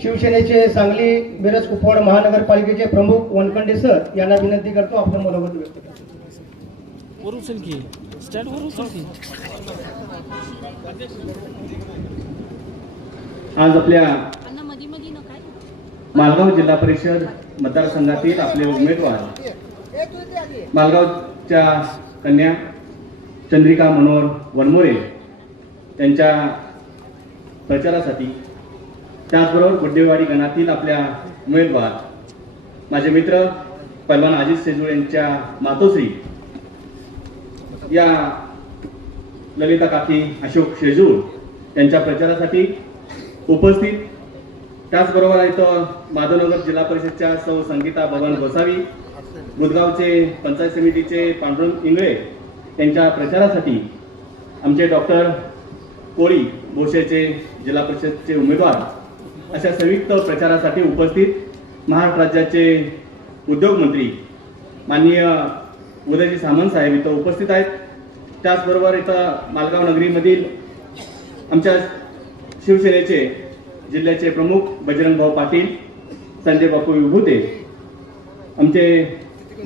शिवसेनेचे सांगली मिरज कुपवाड महानगरपालिकेचे प्रमुख वनखंडे सर यांना विनंती करतो आपलं मनोगत व्यक्त करतो आज आपल्या मालगाव जिल्हा परिषद मतदारसंघातील आपले उमेदवार मालगावच्या कन्या चंद्रिका मनोहर वनमोरे त्यांच्या प्रचारासाठी त्याचबरोबर गुड्डेवाडी गणातील आपल्या उमेदवार माझे मित्र पैलवान अजित सेजूळ यांच्या मातोश्री. या ललिता काकी अशोक शेजूळ यांच्या प्रचारासाठी उपस्थित. त्याचबरोबर इथं माधवनगर जिल्हा परिषदच्या सौ संगीता भगवान गोसावी बुधगावचे पंचायत समितीचे पांडुरंग इंगळे यांच्या प्रचारासाठी आमचे डॉक्टर कोळी बोशेचे जिल्हा परिषदचे उमेदवार अशा संयुक्त प्रचारासाठी उपस्थित महाराष्ट्र राज्याचे उद्योगमंत्री माननीय उदयजी सामंत साहेब इथं उपस्थित आहेत. त्याचबरोबर इथं मालगाव नगरीमधील आमच्या शिवसेनेचे जिल्ह्याचे प्रमुख बजरंगभाऊ पाटील संजय बापू विभूते आमचे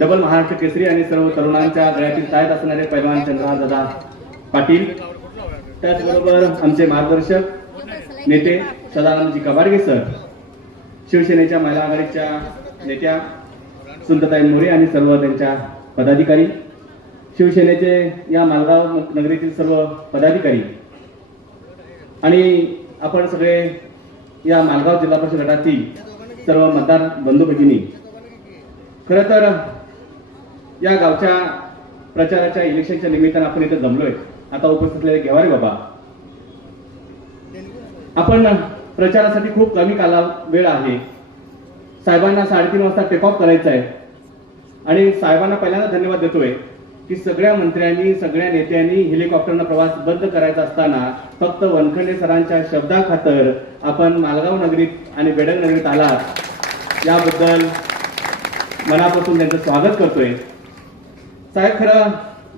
डबल महाराष्ट्र केसरी आणि सर्व तरुणांच्या गळ्यातील तायत असणारे पैलवान चंद्रदा पाटील त्याचबरोबर आमचे मार्गदर्शक नेते सदानंदजी कबाडगे सर शिवसेनेच्या महिला आघाडीच्या नेत्या सुंदताई मोरे आणि सर्व त्यांच्या पदाधिकारी शिवसेनेचे या मालगाव नगरीतील सर्व पदाधिकारी आणि आपण सगळे या मालगाव जिल्हा परिषद गटातील सर्व मतदार बंधू भगिनी. खरं तर या गावच्या प्रचाराच्या इलेक्शनच्या निमित्तानं आपण इथे जमलोय. आता उपस्थित असलेले घेवारे बाबा. आपण प्रचारासाठी खूप कमी काला वेळ आहे. साहेबांना साडेतीन वाजता टेक ऑफ करायचं आहे. आणि साहेबांना पहिल्यांदा धन्यवाद देतोय की सगळ्या मंत्र्यांनी सगळ्या नेत्यांनी हेलिकॉप्टरनं प्रवास बंद करायचा असताना फक्त वनखंडे सरांच्या शब्दाखातर आपण मालगाव नगरीत आणि बेडग नगरीत आलात. याबद्दल मनापासून त्यांचं स्वागत करतोय. साहेब खरं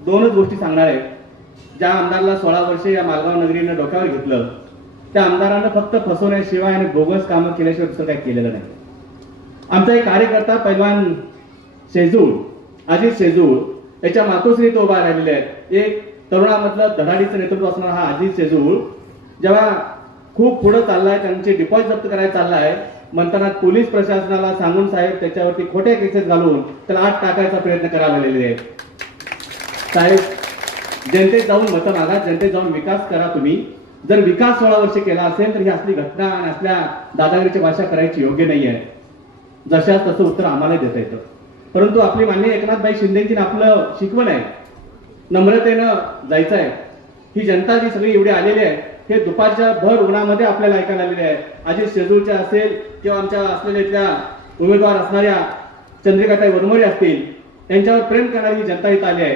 दोनच गोष्टी सांगणार आहे. ज्या आमदारला सोळा वर्षे या मालगाव नगरीनं डोक्यावर घेतलं त्या आमदारानं फक्त फसवण्याशिवाय आणि बोगस कामं केल्याशिवाय दुसरं काही केलेलं नाही. आमचा एक कार्यकर्ता पैलवान शेजूळ अजित शेजूळ याच्या मातोश्री तो उभा राहिलेले आहेत. एक तरुणामधलं धडाडीचं नेतृत्व असणारा हा अजित शेजूळ जेव्हा खूप पुढे चाललाय त्यांचे डिपॉझिट जप्त करायला चाललाय म्हणताना पोलीस प्रशासनाला सांगून साहेब त्याच्यावरती खोट्या केसेस घालून त्याला आत टाकायचा प्रयत्न करायला लागलेले आहेत. साहेब जनतेत जाऊन मतं मागा जनतेत जाऊन विकास करा तुम्ही. जर विकास सोळा वर्ष केला असेल तर ही असली घटना आणि असल्या दादागिरीची भाषा करायची योग्य नाही आहे जशाच तसं उत्तर आम्हाला देता येतं. परंतु आपली मान्य एकनाथभाई शिंदेची आपलं शिकवण आहे नम्रतेनं जायचं आहे. ही जनता जी सगळी एवढी आलेली आहे हे दुपारच्या भर उन्हामध्ये आपल्याला ऐकायला आलेले आहे. अजित शेजूरच्या असेल किंवा आमच्या असलेल्या इथल्या उमेदवार असणाऱ्या चंद्रिकाताई वरमोरे असतील त्यांच्यावर प्रेम करणारी जनता इथं आली आहे.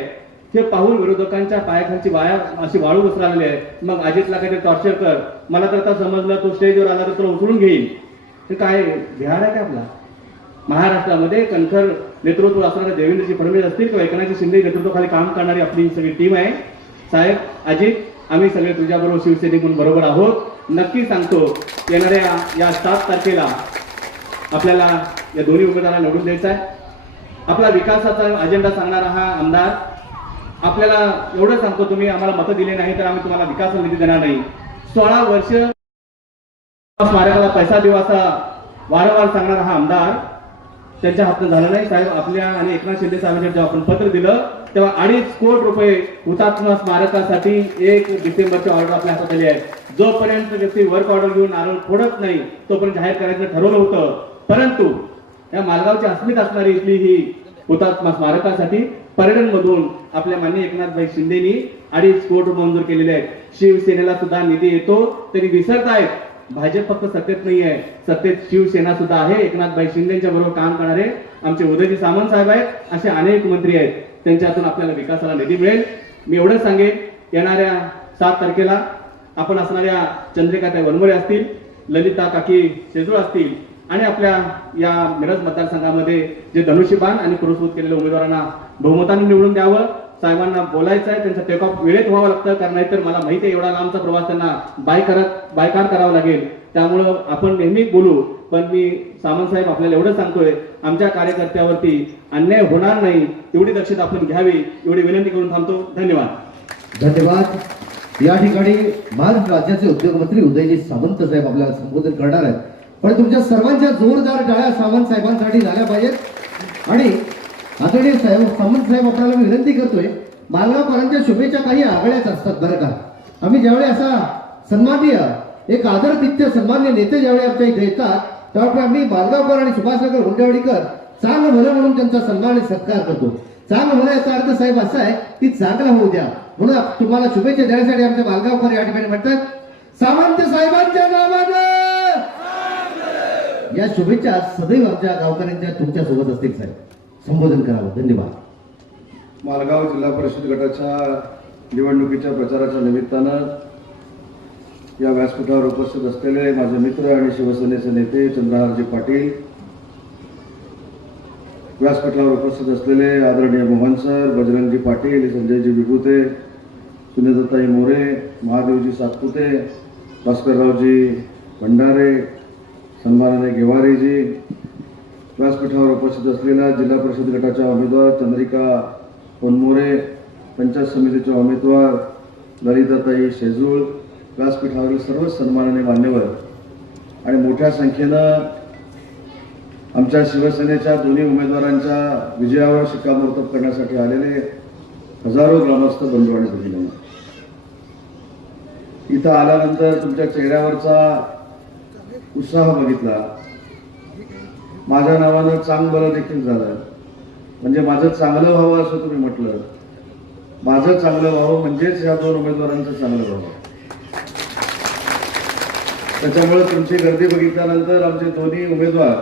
हे पाहून विरोधकांच्या पायाखालची वाया अशी वाळू घसरलेली आहे. मग अजितला काहीतरी टॉर्चर कर. मला तर आता समजलं तो स्टेजवर आला तर तुला उचलून घेईल हे काय बिहार आहे का आपला? महाराष्ट्रामध्ये कणखर नेतृत्व असणारे देवेंद्रजी फडणवीस असतील किंवा एकनाथजी शिंदे नेतृत्वाखाली काम करणारी आपली सगळी टीम आहे. साहेब अजित आम्ही सगळे तुझ्याबरोबर शिवसेनेकडून बरोबर आहोत. नक्की सांगतो येणाऱ्या या सात तारखेला आपल्याला या दोन्ही उमेदवारांना निवडून द्यायचा आहे. आपला विकासाचा अजेंडा सांगणारा हा आमदार आपल्याला एवढं सांगतो तुम्ही आम्हाला मतं दिले नाही तर आम्ही तुम्हाला विकास निधी देणार नाही. सोळा वर्ष स्मारकाला पैसा देऊ असा वारंवार सांगणारा हा आमदार त्यांच्या हातनं झाला नाही. साहेब आपल्या आणि एकनाथ शिंदे साहेबांच्या जेव्हा आपण पत्र दिलं तेव्हा अडीच कोट रुपये हुतात्मा स्मारकासाठी एक डिसेंबरची ऑर्डर आपल्या हातात आली आहे जोपर्यंत व्यक्ती वर्क ऑर्डर घेऊन नारळ फोडत नाही तोपर्यंत जाहीर करायचं ठरवलं होतं. परंतु या मालगावची अस्मित असणारी इथली ही हुतात्मा स्मारकासाठी पर्यटन मधून आपल्या मान्य एकनाथभाई शिंदेनी अडीच कोटी मंजूर केलेले आहेत. शिवसेनेला सुद्धा निधी येतो तरी विसरतायत भाजप फक्त सत्तेत नाही आहे. सत्तेत शिवसेना सुद्धा आहे. एकनाथभाई शिंदेच्या बरोबर काम करणारे आमचे उदयजी सामंत साहेब आहेत. असे अनेक मंत्री आहेत. त्यांच्यातून आपल्याला विकासाला निधी मिळेल. मी एवढंच सांगेन येणाऱ्या सात तारखेला आपण असणाऱ्या चंद्रिकाताई वनमोरे असतील ललिता काकी शेजूळ असतील आणि आपल्या या मिरज मतदारसंघामध्ये जे धनुष्यबाण आणि पुरस्कृत केलेल्या उमेदवारांना बहुमताने निवडून द्यावं साहेबांना बोलायचं आहे त्यांचा टेक ऑफ वेळेत व्हावं लागतं कारण नाहीतर मला माहिती आहे एवढा लांबचा प्रवास त्यांना बाय करत बायकार करावा लागेल. त्यामुळं आपण नेहमी बोलू पण मी सामंत साहेब आपल्याला एवढं सांगतोय आमच्या कार्यकर्त्यावरती अन्याय होणार नाही एवढी दक्षता आपण घ्यावी एवढी विनंती करून थांबतो. धन्यवाद. धन्यवाद. या ठिकाणी महाराष्ट्र राज्याचे उद्योगमंत्री उदयजी सामंत साहेब आपल्याला संबोधन करणार आहेत. पण तुमच्या सर्वांच्या जोरदार टाळ्या सावंत साहेबांसाठी झाल्या पाहिजेत. आणि आदरणीय साहेब सामंत साहेब आपल्याला मी विनंती करतोय मालगावकरांच्या शुभेच्छा काही आगळ्याच असतात बरं का. आम्ही ज्यावेळी असा सन्माननीय एक आदरतिथ्य सन्मान्य नेते ज्यावेळी आमच्या इथे येतात त्यावेळी आम्ही मालगावकर आणि सुभाषनगर हुंडेवाडीकर चांगलं भलं म्हणून त्यांचा सन्मान आणि सत्कार करतो. चांगलं भलं याचा अर्थ साहेब असा आहे की चांगला होऊ द्या. म्हणून तुम्हाला शुभेच्छा देण्यासाठी आमच्या मालगावकर या ठिकाणी म्हणतात सावंत साहेबांच्या नावानं! या शुभेच्छा सदैव आमच्या गावकऱ्यांच्या तुमच्यासोबत असतील साहेब. संबोधन करावं. धन्यवाद. मालगाव जिल्हा परिषद गटाच्या निवडणुकीच्या प्रचाराच्या निमित्तानं या व्यासपीठावर उपस्थित असलेले माझे मित्र आणि शिवसेनेचे नेते चंद्रहारजी पाटील व्यासपीठावर उपस्थित असलेले आदरणीय मोहन सर बजरंगजी पाटील संजयजी विभूते सुनीताताई मोरे महादेवजी सातपुते भास्कररावजी भंडारे सन्मानाने गेवारीजी व्यासपीठावर उपस्थित असलेल्या जिल्हा परिषद गटाच्या उमेदवार चंद्रिका पोनमोरे पंचायत समितीच्या उमेदवार ललिताताई शेजूळ व्यासपीठावरील सर्व सन्माननीय मान्यवर आणि मोठ्या संख्येनं आमच्या शिवसेनेच्या दोन्ही उमेदवारांच्या विजयावर शिक्कामोर्तब करण्यासाठी आलेले हजारो ग्रामस्थ बंधू आणि भगिनी. इथं आल्यानंतर तुमच्या चेहऱ्यावरचा उत्साह बघितला. माझ्या नावानं चांग बरं देखील झालं. म्हणजे माझं चांगलं व्हावं असं तुम्ही म्हटलं. माझं चांगलं व्हावं म्हणजेच या दोन उमेदवारांचं चांगलं व्हावं. त्याच्यामुळे तुमची गर्दी बघितल्यानंतर आमचे दोन्ही उमेदवार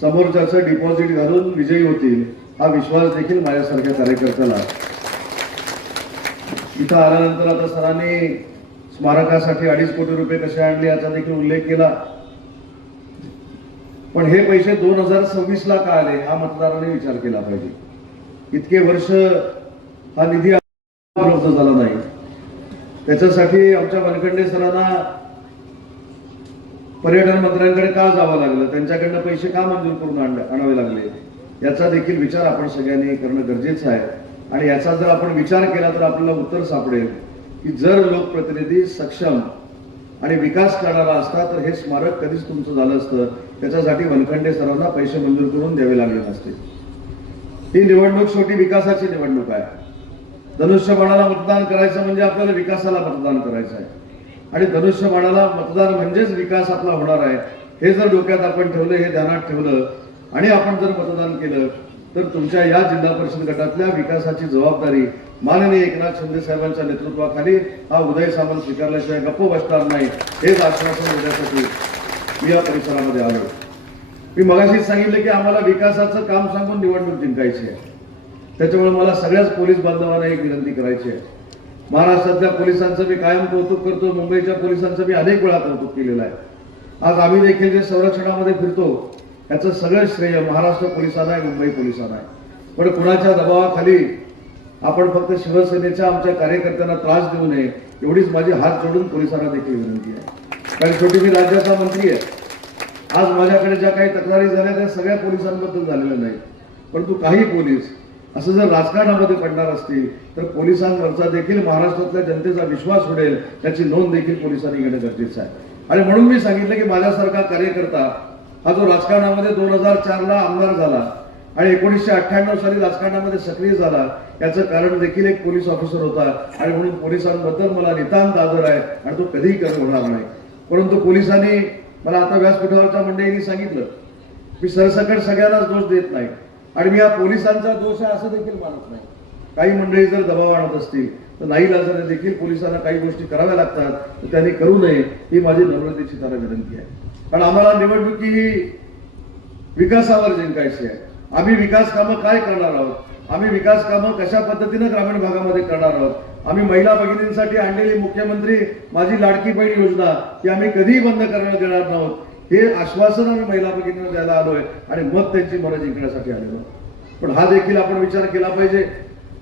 समोरच्याचं डिपॉझिट घालून विजयी होतील हा विश्वास देखील माझ्यासारख्या कार्यकर्त्याला. इथं आल्यानंतर आता सरांनी स्मारकासाठी अडीच कोटी रुपये कसे आणले याचा देखील उल्लेख केला. पण हे पैसे दोन हजार सव्वीस ला का आले हा मतदाराने विचार केला पाहिजे. इतके वर्ष हा निधी उपलब्ध झाला नाही. त्याच्यासाठी आमच्या वनखंडे सरांना पर्यटन मंत्र्यांकडे का जावं लागलं? त्यांच्याकडनं पैसे का मंजूर करून आणावे लागले? याचा देखील विचार आपण सगळ्यांनी करणं गरजेचं आहे. आणि याचा जर आपण विचार केला तर आपल्याला उत्तर सापडेल. की जर लोकप्रतिनिधी सक्षम आणि विकास करणारा असता तर हे स्मारक कधीच तुमचं झालं असतं. त्याच्यासाठी वनखंडे सरांना पैसे मंजूर करून द्यावे लागले नसते. ही निवडणूक शेवटी विकासाची निवडणूक आहे. धनुष्यबाणाला मतदान करायचं म्हणजे आपल्याला विकासाला मतदान करायचं आहे. आणि धनुष्यबाणाला मतदान म्हणजेच विकास आपला होणार आहे. हे जर डोक्यात आपण ठेवलं हे ध्यानात ठेवलं आणि आपण जर मतदान केलं तर तुमच्या या जिल्हा परिषद गटातल्या विकासाची जबाबदारी माननीय एकनाथ शिंदे साहेबांच्या नेतृत्वाखाली हा उदय सामंत स्वीकारल्याशिवाय गप्प बसणार नाही हेच आश्वासन देण्यासाठी मी या परिसरामध्ये आलो. मी मगाशीच सांगितलं की आम्हाला विकासाचं काम सांगून निवडणूक जिंकायची आहे. त्याच्यामुळे मला सगळ्याच पोलीस बांधवांना एक विनंती करायची आहे. महाराष्ट्रातल्या पोलिसांचं मी कायम कौतुक करतो मुंबईच्या पोलिसांचं मी अनेक वेळा कौतुक केलेलं आहे. आज आम्ही देखील जे संरक्षणामध्ये फिरतो याचं सगळं श्रेय महाराष्ट्र पोलिसांना आहे मुंबई पोलिसांना आहे. पण कुणाच्या दबावाखाली आपण फक्त शिवसेनेच्या आमच्या कार्यकर्त्यांना त्रास देऊ नये एवढीच माझी हात जोडून पोलिसांना देखील विनंती आहे. कारण शेवटी मी राज्याचा मंत्री आहे. आज माझ्याकडे ज्या काही तक्रारी झाल्या त्या सगळ्या पोलिसांबद्दल झालेल्या नाही परंतु काही पोलीस असं जर राजकारणामध्ये पडणार असतील तर पोलिसांवरचा देखील महाराष्ट्रातल्या जनतेचा विश्वास उडेल त्याची नोंद देखील पोलिसांनी घेणं गरजेचं आहे. आणि म्हणून मी सांगितलं की माझ्यासारखा कार्यकर्ता हा जो राजकारणामध्ये दोन हजार चारला आमदार झाला आणि एकोणीसशे अठ्ठ्याण्णव साली राजकारणामध्ये सक्रिय झाला याचं कारण देखील एक पोलीस ऑफिसर होता आणि म्हणून पोलिसांबद्दल मला नितांत आदर आहे आणि तो कधीही कमी होणार नाही. परंतु पोलिसांनी मला आता व्यासपीठावरच्या मंडळींनी सांगितलं मी सरसकट सगळ्यांनाच दोष देत नाही आणि मी या पोलिसांचा दोष आहे असं देखील मानत नाही. काही मंडळी जर दबाव आणत असतील तर नाही लाजर देखील पोलिसांना काही गोष्टी कराव्या लागतात तर त्यांनी करू नये ही माझी नम्रतेची त्याला विनंती आहे. कारण आम्हाला निवडणुकी ही विकासावर जिंकायची आहे. आम्ही विकास कामं काय करणार आहोत? आम्ही विकास कामं कशा पद्धतीनं ग्रामीण भागामध्ये करणार आहोत? आम्ही महिला भगिनींसाठी आणलेली मुख्यमंत्री माझी लाडकी बहीण योजना ही आम्ही कधीही बंद करण्यात येणार नाहोत हे आश्वासन आम्ही महिला भगिनींना द्यायला आलोय आणि मग त्यांची मनं जिंकण्यासाठी आलेलो. पण हा देखील आपण विचार केला पाहिजे.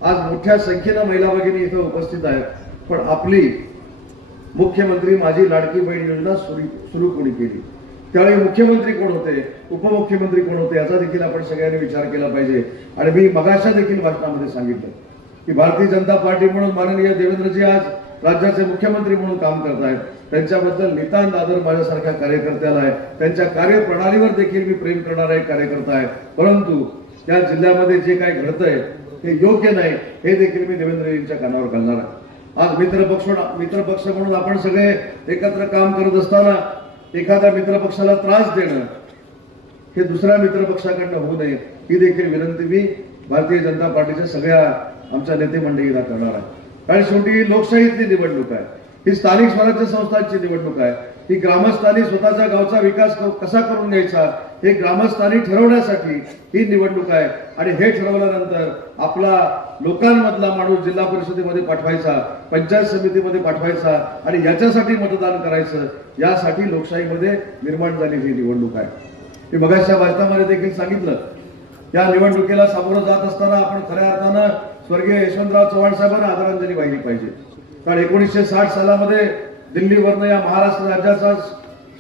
आज मोठ्या संख्येनं महिला भगिनी इथं उपस्थित आहेत. पण आपली मुख्यमंत्री माझी लाडकी बहीण योजना सुरू सुरू कोणी केली? त्यावेळी मुख्यमंत्री कोण होते? उपमुख्यमंत्री कोण होते? याचा देखील आपण सगळ्यांनी विचार केला पाहिजे. आणि मी मगाशा देखील भाषणामध्ये सांगितलं की भारतीय जनता पार्टी म्हणून माननीय देवेंद्रजी आज राज्याचे मुख्यमंत्री म्हणून काम करत त्यांच्याबद्दल नितांत आदर माझ्यासारख्या कार्यकर्त्याला आहे. त्यांच्या कार्यप्रणालीवर देखील मी प्रेम करणारा एक कार्यकर्ता आहे. परंतु त्या जिल्ह्यामध्ये जे काय घडतंय ते योग्य नाही हे देखील मी देवेंद्रजींच्या कानावर घालणार आहे. आज मित्रपक्ष मित्रपक्ष मित्र पक्ष म्हणून आपण सगळे एकत्र काम करत असताना एखाद्या मित्र पक्षाला त्रास देणं हे दुसऱ्या मित्र पक्षाकडनं होऊ नये ही देखील विनंती मी भारतीय जनता पार्टीच्या सगळ्या आमच्या नेते मंडळीला करणार आहे. कारण शेवटी ही लोकशाहीतली निवडणूक आहे. ही स्थानिक स्वराज्य संस्थांची निवडणूक आहे. की ग्रामस्थांनी स्वतःचा गावचा विकास कसा करून घ्यायचा हे ग्रामस्थांनी ठरवण्यासाठी ही निवडणूक आहे. आणि हे ठरवल्यानंतर आपला लोकांमधला माणूस जिल्हा परिषदेमध्ये पाठवायचा पंचायत समितीमध्ये पाठवायचा आणि याच्यासाठी मतदान करायचं यासाठी लोकशाहीमध्ये निर्माण झालेली ही निवडणूक आहे. मी बघायच्या भाषणामध्ये देखील सांगितलं या निवडणुकीला सामोरं जात असताना आपण खऱ्या अर्थानं स्वर्गीय यशवंतराव चव्हाण साहेबांना आदरांजली वाहिली पाहिजे. कारण एकोणीसशे साठ सालामध्ये दिल्लीवरनं या महाराष्ट्र राज्याचा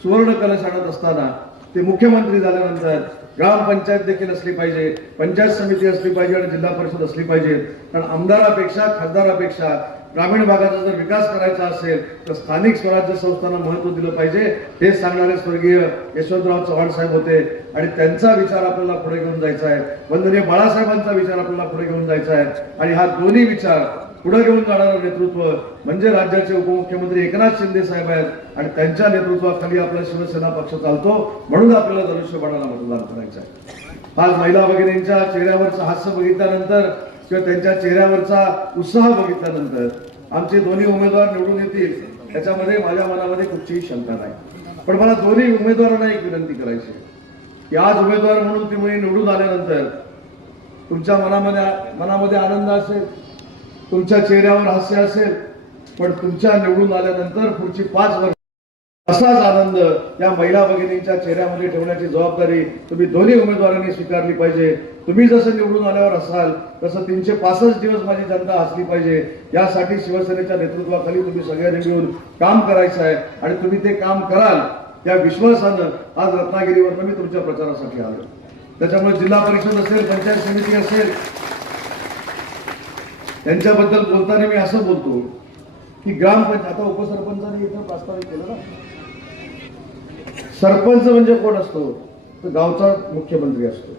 सुवर्ण कलश आणत असताना ते मुख्यमंत्री झाल्यानंतर ग्रामपंचायत देखील असली पाहिजे पंचायत समिती असली पाहिजे आणि जिल्हा परिषद असली पाहिजे. कारण आमदारापेक्षा खासदारापेक्षा ग्रामीण भागाचा जर विकास करायचा असेल तर स्थानिक स्वराज्य संस्थांना महत्त्व दिलं पाहिजे. हे सांगणारे स्वर्गीय यशवंतराव चव्हाण साहेब होते आणि त्यांचा विचार आपल्याला पुढे घेऊन जायचा आहे. वंदनीय बाळासाहेबांचा विचार आपल्याला पुढे घेऊन जायचा आहे. आणि हा दोन्ही विचार पुढे घेऊन जाणारं नेतृत्व म्हणजे राज्याचे उपमुख्यमंत्री एकनाथ शिंदे साहेब आहेत आणि त्यांच्या नेतृत्वाखाली आपला शिवसेना पक्ष चालतो. म्हणून आपल्याला धनुष्यबाणाला मतदान करायचं आहे. आज महिला भगिनींच्या चेहऱ्यावरचं हास्य बघितल्यानंतर किंवा त्यांच्या चेहऱ्यावरचा उत्साह बघितल्यानंतर आमचे दोन्ही उमेदवार निवडून येतील त्याच्यामध्ये माझ्या मनामध्ये कुठचीही शंका नाही. पण मला दोन्ही उमेदवारांना एक विनंती करायची की आज उमेदवार म्हणून तुम्ही निवडून आल्यानंतर तुमच्या मनामध्ये मनामध्ये आनंद असेल? तुमच्या चेहऱ्यावर हास्य असेल पण तुमच्या निवडून आल्यानंतर पुढची पाच वर्ष असाच आनंद या महिला भगिनींच्या चेहऱ्यामध्ये ठेवण्याची जबाबदारी तुम्ही दोन्ही उमेदवारांनी स्वीकारली पाहिजे. तुम्ही जसं निवडून आल्यावर असाल तसं तीनशे पासष्ट दिवस माझी जनता असली पाहिजे. यासाठी शिवसेनेच्या नेतृत्वाखाली तुम्ही सगळ्यांनी मिळून काम करायचं आहे आणि तुम्ही ते काम कराल या विश्वासानं आज रत्नागिरीवर मी तुमच्या प्रचारासाठी आलो त्याच्यामुळे जिल्हा परिषद असेल पंचायत समिती असेल त्यांच्याबद्दल बोलताना मी असं बोलतो की ग्रामपंचायत आता उपसरपंचाने इथं प्रस्तावित केलं ना. सरपंच म्हणजे कोण असतो? तर गावचा मुख्यमंत्री असतो.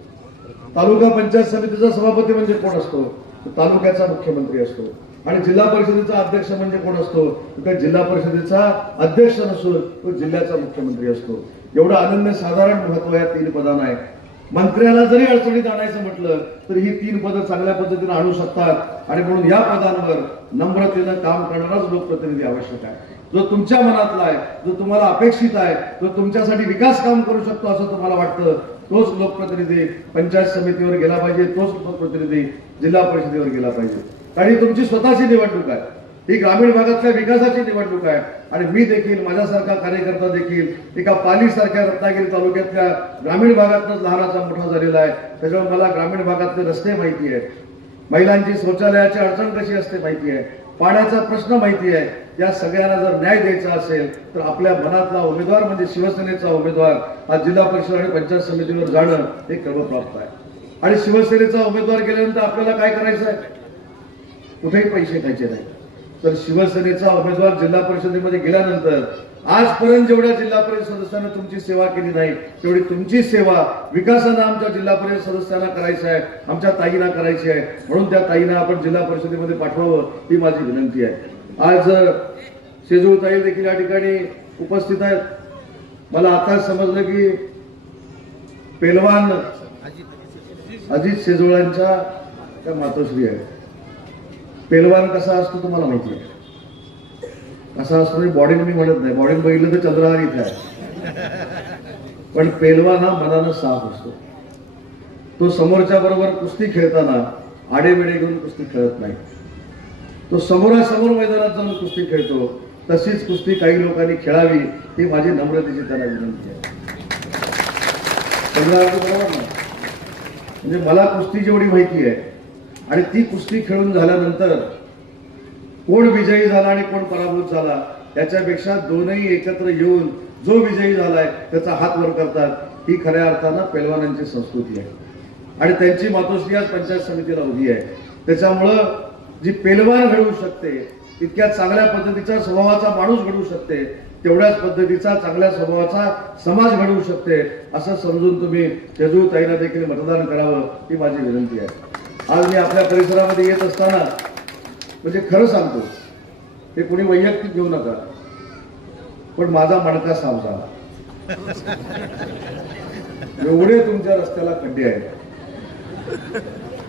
तालुका पंचायत समितीचा सभापती म्हणजे कोण असतो? तर तालुक्याचा मुख्यमंत्री असतो. आणि जिल्हा परिषदेचा अध्यक्ष म्हणजे कोण असतो? तर त्या जिल्हा परिषदेचा अध्यक्ष नसून तो जिल्ह्याचा मुख्यमंत्री असतो. एवढं अनन्य साधारण महत्त्व या तीन पदांना आहे. मंत्र्याला जरी अडचणीत आणायचं म्हटलं तर ही तीन पदं चांगल्या पद्धतीने आणू शकतात. आणि म्हणून या पदांवर नम्रतेनं काम करणाराच लोकप्रतिनिधी आवश्यक आहे. जो तुमच्या मनातला आहे जो तुम्हाला अपेक्षित आहे जो तुमच्यासाठी विकास काम करू शकतो असं तुम्हाला वाटतं तोच लोकप्रतिनिधी पंचायत समितीवर गेला पाहिजे तोच लोकप्रतिनिधी जिल्हा परिषदेवर गेला पाहिजे. आणि तुमची स्वतःची निवडणूक आहे. ही ग्रामीण भागातल्या विकासाची निवडणूक आहे. आणि मी देखील माझ्यासारखा कार्यकर्ता देखील एका पालीसारख्या रत्नागिरी तालुक्यातल्या ग्रामीण भागातच लहानाचा मोठा झालेला आहे. त्याच्यामुळे मला ग्रामीण भागातले रस्ते माहिती आहेत. महिलांची शौचालयाची अडचण कशी असते माहिती आहे. पाण्याचा प्रश्न माहिती आहे. या सगळ्यांना जर न्याय द्यायचा असेल तर आपल्या मनातला उमेदवार म्हणजे शिवसेनेचा उमेदवार हा जिल्हा परिषद आणि पंचायत समितीवर जाणं हे क्रमप्राप्त आहे. आणि शिवसेनेचा उमेदवार गेल्यानंतर आपल्याला काय करायचं आहे कुठेही पैसे खायचे नाही तर शिवसेनेचा उमेदवार जिल्हा परिषदेमध्ये गेल्यानंतर आजपर्यंत जेवढ्या जिल्हा परिषद सदस्यांना तुमची सेवा केली नाही तेवढी तुमची सेवा विकासानं आमच्या जिल्हा परिषद सदस्यांना करायची आहे आमच्या ताईंना करायची आहे. म्हणून त्या ताईंना आपण जिल्हा परिषदेमध्ये पाठवावं ही माझी विनंती आहे. आज शेजूळ ताई देखील या ठिकाणी उपस्थित आहेत. मला आता समजलं की पेलवान अजित शेजुळांच्या त्या मातोश्री आहेत. पेलवान कसा असतो तुम्हाला माहिती आहे? कसा असतो बॉडीने मी म्हणत नाही. बॉडीने बघितलं तर चंद्रहार इथे आहे. पण पेलवान हा मनानं साफ असतो. तो समोरच्या बरोबर कुस्ती खेळताना आडेवेडे घेऊन कुस्ती खेळत नाही. तो समोरासमोर मैदानात जाऊन कुस्ती खेळतो. तशीच कुस्ती काही लोकांनी खेळावी ही माझी नम्रतेची त्यांना विनंती आहे. चंद्रहार बरोबर ना म्हणजे मला कुस्ती जेवढी माहिती आहे आणि ती कुस्ती खेळून झाल्यानंतर कोण विजयी झाला आणि कोण पराभूत झाला याच्यापेक्षा दोनही एकत्र येऊन जो विजयी झालाय त्याचा हात वर करतात. ही खऱ्या अर्थानं पैलवानांची संस्कृती आहे. आणि त्यांची मातोश्री आज पंचायत समितीला उभी आहे. त्याच्यामुळं जी पेलवान घडवू शकते इतक्या चांगल्या पद्धतीचा स्वभावाचा माणूस घडवू शकते तेवढ्याच पद्धतीचा चांगल्या स्वभावाचा समाज घडवू शकते असं समजून तुम्ही जेजू ताईला देखील मतदान करावं ही माझी विनंती आहे. आज मी आपल्या परिसरामध्ये येत असताना म्हणजे खरं सांगतो हे कोणी वैयक्तिक घेऊ नका पण माझा मणका साफ झाला. एवढे तुमच्या रस्त्याला खड्डे आहेत.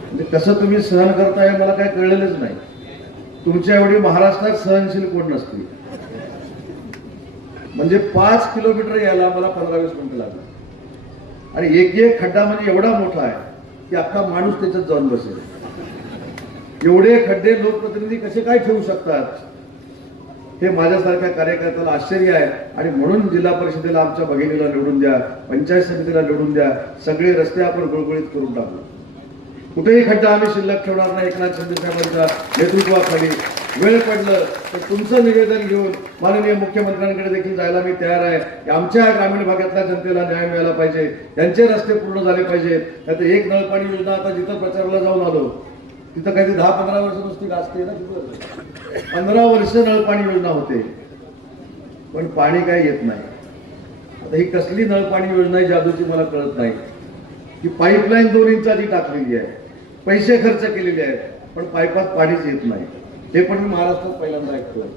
म्हणजे कसं तुम्ही सहन करताय मला काय कळलेलंच नाही. तुमच्या एवढी महाराष्ट्रात सहनशील कोण नसतील? म्हणजे पाच किलोमीटर यायला मला पंधरा वीस मिनिटं लागली. आणि एक एक खड्डा म्हणजे एवढा मोठा आहे. की अख्खा माणूस त्याच्यात जाऊन बसेल. एवढे खड्डे लोकप्रतिनिधी कसे काय ठेवू शकतात? हे माझ्यासारख्या कार्यकर्त्याला आश्चर्य आहे. आणि म्हणून जिल्हा परिषदेला आमच्या भगिनीला निवडून द्या पंचायत समितीला निवडून द्या सगळे रस्ते आपण गुळगुळीत करून टाकू. कुठेही खड्डा आम्ही शिल्लक ठेवणार नाही. एकनाथ शिंदे साहेबांच्या नेतृत्वाखाली वेळ पडलं तर तुमचं निवेदन घेऊन माननीय मुख्यमंत्र्यांकडे देखील जायला मी तयार आहे. की आमच्या ग्रामीण भागातल्या जनतेला न्याय मिळाला पाहिजे त्यांचे रस्ते पूर्ण झाले पाहिजेत. आता एक नळपाणी योजना आता जिथं प्रचाराला जाऊन आलो तिथं काहीतरी दहा पंधरा वर्ष नुसती गाजते ना तिथं. पंधरा वर्ष नळपाणी योजना होते. पण पाणी काय येत नाही. आता ही कसली नळपाणी योजना आहे जादूची मला कळत नाही. की पाईपलाईन दोन इंचाची टाकलेली आहे. पैसे खर्च केलेले आहेत पण पाईपात पाणीच येत नाही. हे पण मी महाराष्ट्रात पहिल्यांदा ऐकतोय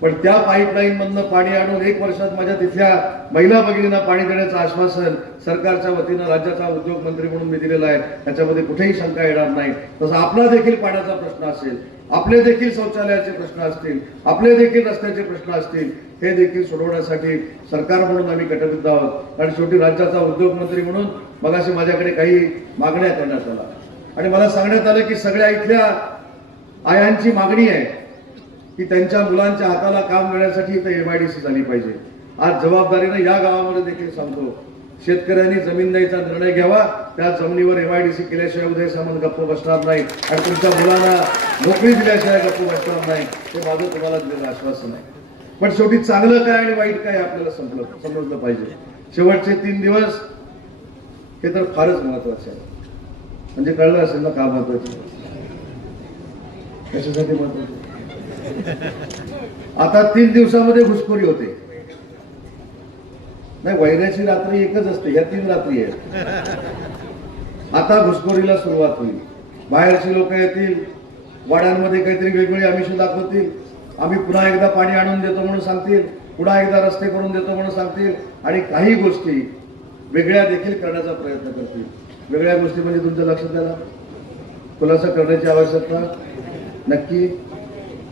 पण त्या पाईपलाईन मधनं पाणी आणून एक वर्षात माझ्या तिथल्या महिला भगिनींना पाणी देण्याचं आश्वासन सरकारच्या वतीनं राज्याचा उद्योग मंत्री म्हणून मी दिलेलं आहे. त्याच्यामध्ये कुठेही शंका येणार नाही. तसं आपला देखील पाण्याचा प्रश्न असेल आपले देखील शौचालयाचे प्रश्न असतील आपले देखील रस्त्याचे प्रश्न असतील हे देखील सोडवण्यासाठी सरकार म्हणून आम्ही कटिबद्ध आहोत. आणि शेवटी राज्याचा उद्योग मंत्री म्हणून मगाशी माझ्याकडे काही मागण्या करण्यात आल्या. आणि मला सांगण्यात आलं की सगळ्या इथल्या आयांची मागणी आहे की त्यांच्या मुलांच्या हाताला काम मिळण्यासाठी इथं एमआयडीसी झाली पाहिजे. आज जबाबदारीनं या गावामध्ये देखील सांगतो शेतकऱ्यांनी जमीन द्यायचा निर्णय घ्यावा त्या जमिनीवर एमआयडीसी केल्याशिवाय उदय सामंत गप्प बसणार नाही आणि तुमच्या मुलांना नोकरी दिल्याशिवाय गप्प बसणार नाही हे माझं तुम्हाला दिलेलं आश्वासन आहे. पण शेवटी चांगलं काय आणि वाईट काय आपल्याला समजलं समजलं पाहिजे. शेवटचे तीन दिवस हे तर फारच महत्त्वाचे आहे. म्हणजे कळलं असेल ना का महत्त्वाचे कशासाठी महत्त्वाचे आता तीन दिवसामध्ये घुसखोरी होते. नाही वैराची रात्री एकच असते ह्या तीन रात्री आहेत. आता घुसखोरीला सुरुवात होईल. बाहेरची लोक येतील वाड्यांमध्ये काहीतरी वेगवेगळी आमिष दाखवतील. आम्ही पुन्हा एकदा पाणी आणून देतो म्हणून सांगतील पुन्हा एकदा रस्ते करून देतो म्हणून सांगतील आणि काही गोष्टी वेगळ्या देखील करण्याचा प्रयत्न करतील. वेगळ्या गोष्टी म्हणजे तुमच्या लक्षात द्यायला खुलासा करण्याची आवश्यकता? नक्की.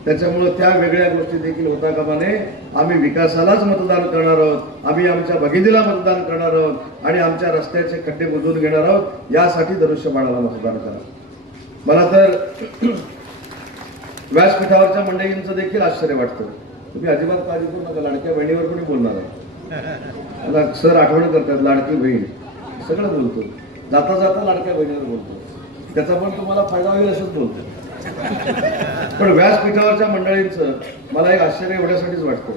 त्याच्यामुळं त्या वेगळ्या गोष्टी देखील होता कामा नये आम्ही विकासालाच मतदान करणार आहोत. आम्ही आमच्या भगिनीला मतदान करणार आहोत आणि आमच्या रस्त्याचे खड्डे बुजून घेणार आहोत. यासाठी धनुष्यबाणाला मतदान करा. मला तर व्यासपीठावरच्या मंडळींचं देखील आश्चर्य वाटतं. तुम्ही अजिबात काळजी करू नका लाडक्या बहिणीवर कोणी बोलणार आहे? मला सर आठवण करतात लाडकी बहीण. सगळं बोलतो. जाता जाता लाडक्या बहिणीवर बोलतो. त्याचा पण तुम्हाला फायदा होईल असंच बोलतो. पण व्यासपीठावरच्या मंडळींचं मला एक आश्चर्य एवढ्यासाठीच वाटतं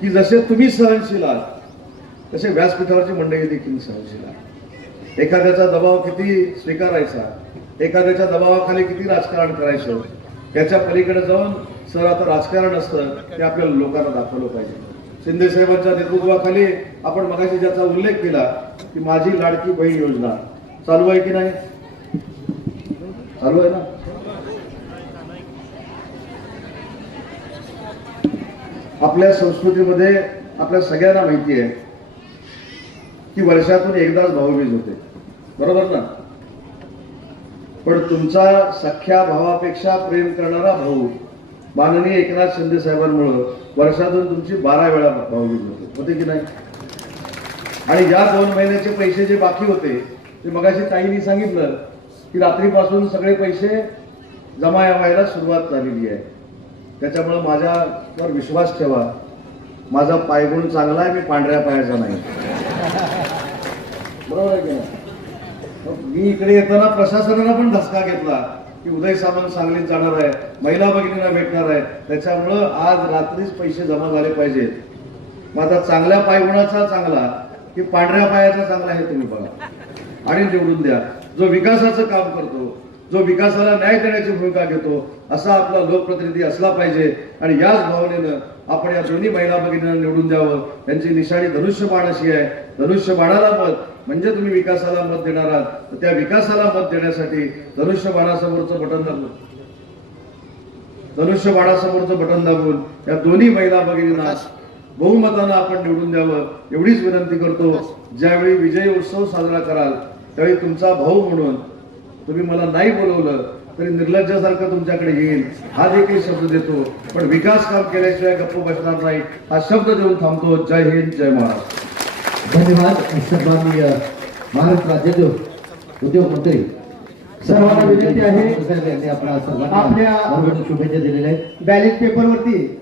की जसे तुम्ही सहनशील आहात तसे व्यासपीठावरची मंडळी देखील सहनशील आहात. एखाद्याचा दबाव किती स्वीकारायचा एखाद्याच्या दबावाखाली किती राजकारण करायचं याच्या पलीकडे जाऊन सर आता राजकारण असतं ते आपल्याला लोकांना दाखवलं पाहिजे. शिंदे साहेबांच्या नेतृत्वाखाली आपण मगाशी ज्याचा उल्लेख केला की माझी लाडकी बहीण योजना चालू आहे की नाही? चालू आहे ना? आपल्या संस्कृतीमध्ये आपल्या सगळ्यांना माहिती आहे की वर्षातून एकदाच भाऊबीज होते. बरोबर ना? पण तुमचा सख्या भावापेक्षा प्रेम करणारा भाऊ माननीय एकनाथ शिंदे साहेबांमुळं वर्षातून तुमची बारा वेळा भाऊबीज होते. होते की नाही? आणि या दोन महिन्याचे पैसे जे बाकी होते ते मगाशी ताईंनी सांगितलं की रात्रीपासून सगळे पैसे जमा व्हायला सुरुवात झालेली आहे. त्याच्यामुळं माझ्यावर विश्वास ठेवा. माझा पायगुण चांगला आहे मी पांढऱ्या पायाचा नाही. बरोबर आहे की नाही? मग मी इकडे येताना प्रशासनानं पण धसका घेतला की उदय सामंत सांगलीत जाणार आहे महिला भगिनींना भेटणार आहे. त्याच्यामुळं आज रात्रीच पैसे जमा झाले पाहिजेत. मग आता चांगल्या पायगुणाचा चांगला की पांढऱ्या पायाचा चांगला हे तुम्ही बघा. आणि निवडून द्या. जो विकासाचं काम करतो जो विकासाला न्याय देण्याची भूमिका घेतो असा आपला लोकप्रतिनिधी असला पाहिजे. आणि याच भावनेनं आपण या दोन्ही महिला भगिनींना निवडून द्यावं. त्यांची निशाणी धनुष्यबाण अशी आहे. धनुष्यबाणाला मत म्हणजे तुम्ही विकासाला मत देणार आहात. तर त्या विकासाला मत देण्यासाठी धनुष्यबाणासमोरचं बटन दाबून. धनुष्यबाणासमोरचं बटन दाबून या दोन्ही महिला भगिनींना बहुमतानं आपण निवडून द्यावं एवढीच विनंती करतो. ज्यावेळी विजय उत्सव साजरा कराल त्यावेळी तुमचा भाऊ म्हणून तुम्ही मला नाही बोलवलं तरी निर्लज्जासारखं तुमच्याकडे येईल. हा देखील शब्द देतो पण विकास काम केल्याशिवाय गप्प बसणार नाही. हा शब्द देऊन थांबतो. जय हिंद जय महाराष्ट्र. धन्यवाद. सन्माननीय महाराष्ट्र राज्याचे उद्योग मंत्री सर्वांना विनंती आहे. आपल्या सर्वांना आपल्या- भरभरून शुभेच्छा दिलेल्या आहेत. बॅलेट पेपरवरती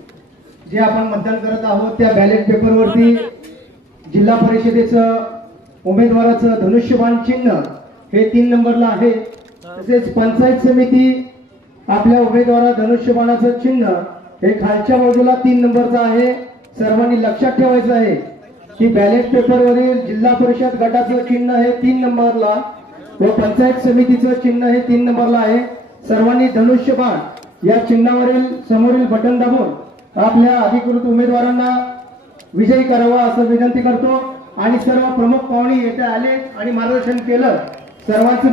जे आपण मतदान करत आहोत त्या बॅलेट पेपरवरती जिल्हा परिषदेचं उमेदवाराचं धनुष्यबाण चिन्ह हे तीन नंबरला आहे. तसेच पंचायत समिती आपल्या उमेदवारा धनुष्यबाणाचं चिन्ह हे खालच्या बाजूला तीन नंबरचं आहे. सर्वांनी लक्षात ठेवायचं आहे की बॅलेट पेपरवरील जिल्हा परिषद गटाचं चिन्ह हे तीन नंबरला व पंचायत समितीचं चिन्ह हे तीन नंबरला आहे. सर्वांनी धनुष्यबाण या चिन्हावरील समोरील बटन दाबून आपल्या अधिकृत उमेदवारांना विजयी करावा असं विनंती करतो. आणि सर्व प्रमुख पाहुणे येथे आले आणि मार्गदर्शन केलं सर्वांचं